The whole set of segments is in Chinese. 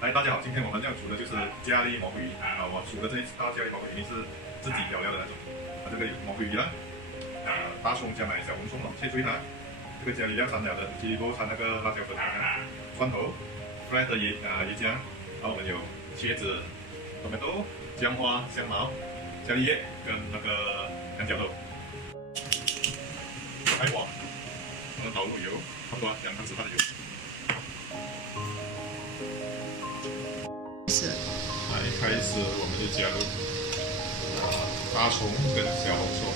来，大家好，今天我们要煮的就是咖喱蘑菇鱼啊。我煮的这一道咖喱蘑菇鱼是自己调料的那种。这个蘑菇鱼呢，大葱加买小红葱切碎它。这个咖喱料掺了的，鸡肉掺那个辣椒粉、蒜头、fry 的椰浆，然后我们有茄子、tomato、姜花、香茅、咖喱叶跟那个羊角豆。开火，我们倒入油，差不多2汤匙半的油。一开始我们就加入大葱跟小红葱，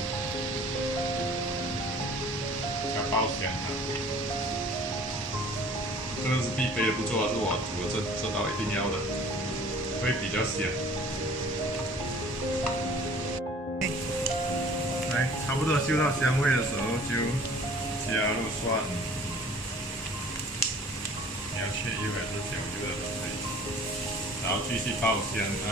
加爆香这个是必备的步骤，是我煮的这道一定要的，会比较香。来，差不多嗅到香味的时候就加入蒜，你要切油还是小油的都可以。然后继续爆香它。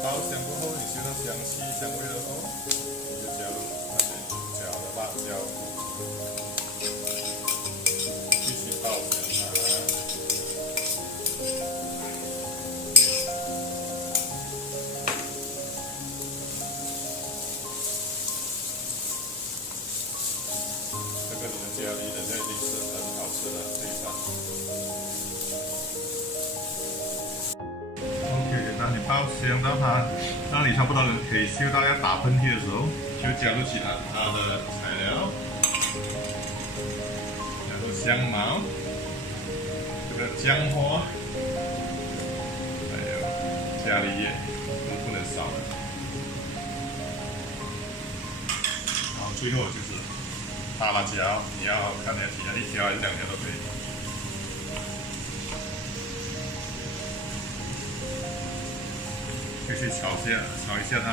爆香过后，你嗅到香气、香味了后，你就加入那些煮好的辣椒，继续爆香它。这个你的咖喱人家一定是很好吃的这一道。OK， 当你爆香到它，当你差不多可以嗅到要打喷嚏的时候，就加入其他的材料，加入香茅，这个姜花，还有咖喱叶，都不能少的。然后最后就是大辣椒，你要看你要几条，1条还是2条都可以。继续炒一下它。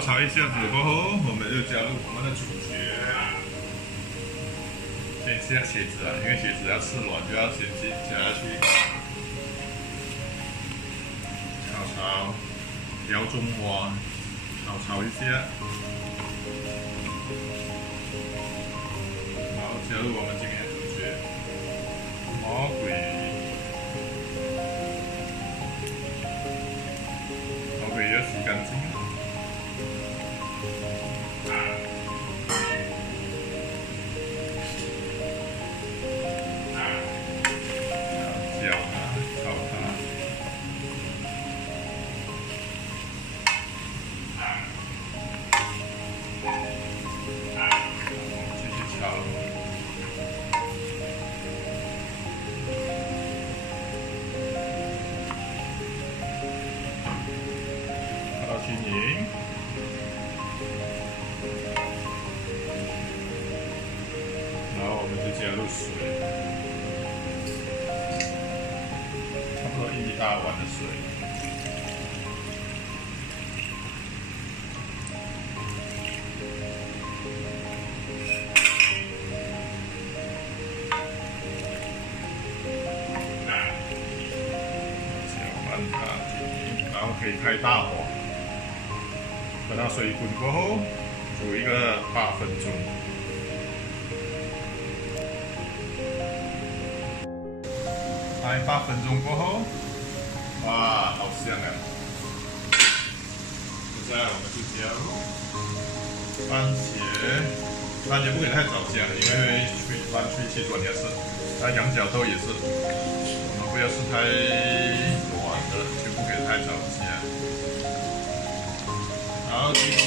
炒一下子过后，我们就加入我们的主角。先下茄子啊，因为茄子要吃软，就要先加下去。炒，雕中花，炒一下。然后加入我们今天的主角魔鬼鱼。魔鬼鱼要洗干净。均匀，然后我们就加入水，差不多1大碗的水。搅拌它，然后可以开大火。等到水滚过后，煮一个8分钟。待8分钟过后，哇，好香啊！接下来我们就加入番茄不可以太早加，因为会吹气短牙齿。那羊角豆也是，我们不要是太软的，就不可以太早加。然后去加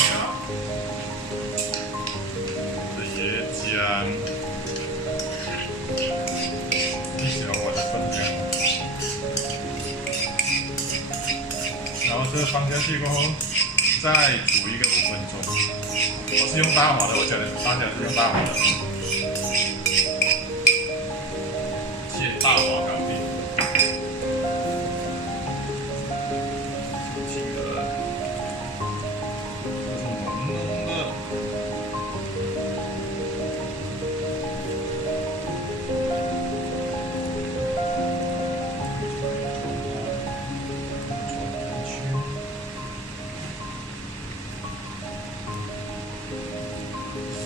这椰浆，1小碗的分量。然后这个放下去过后，再煮一个5分钟。我是用大火的，大家是用大火的，切大火搞定。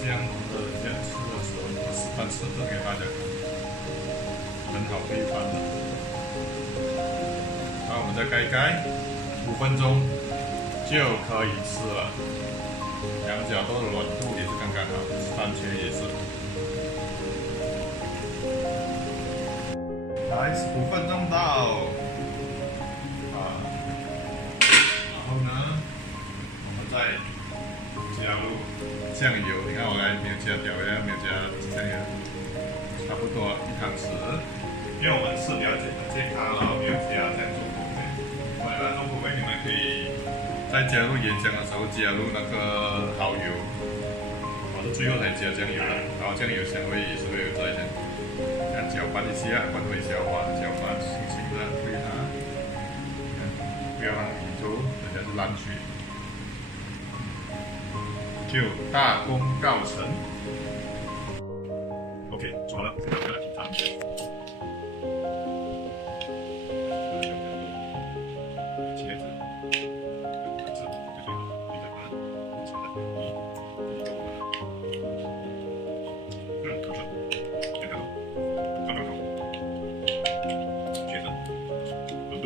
香的这样吃的时候，我示范吃的给大家看，很好配饭的。然后我们再盖一盖，5分钟就可以吃了。两角都的软度也是刚刚好，番茄也是。来，15分钟到。然后呢，我们再加入酱油。你看我刚才没有加调料，没有加酱油，差不多1汤匙。因为我们是比较健康，然后没有加这样重口味。如果你们重口味，你们可以在加入椰浆的时候加入那个蚝油，我是最后才加酱油的，然后酱油香味也是会有在的。看搅拌一下，混回消化，搅拌轻轻的推它，不要让鱼头人家是烂水，就大功告成。OK， 做好了，现在我们来品尝。茄子，就是一个盘，炒的不错，简单，刚刚好。茄子，温度。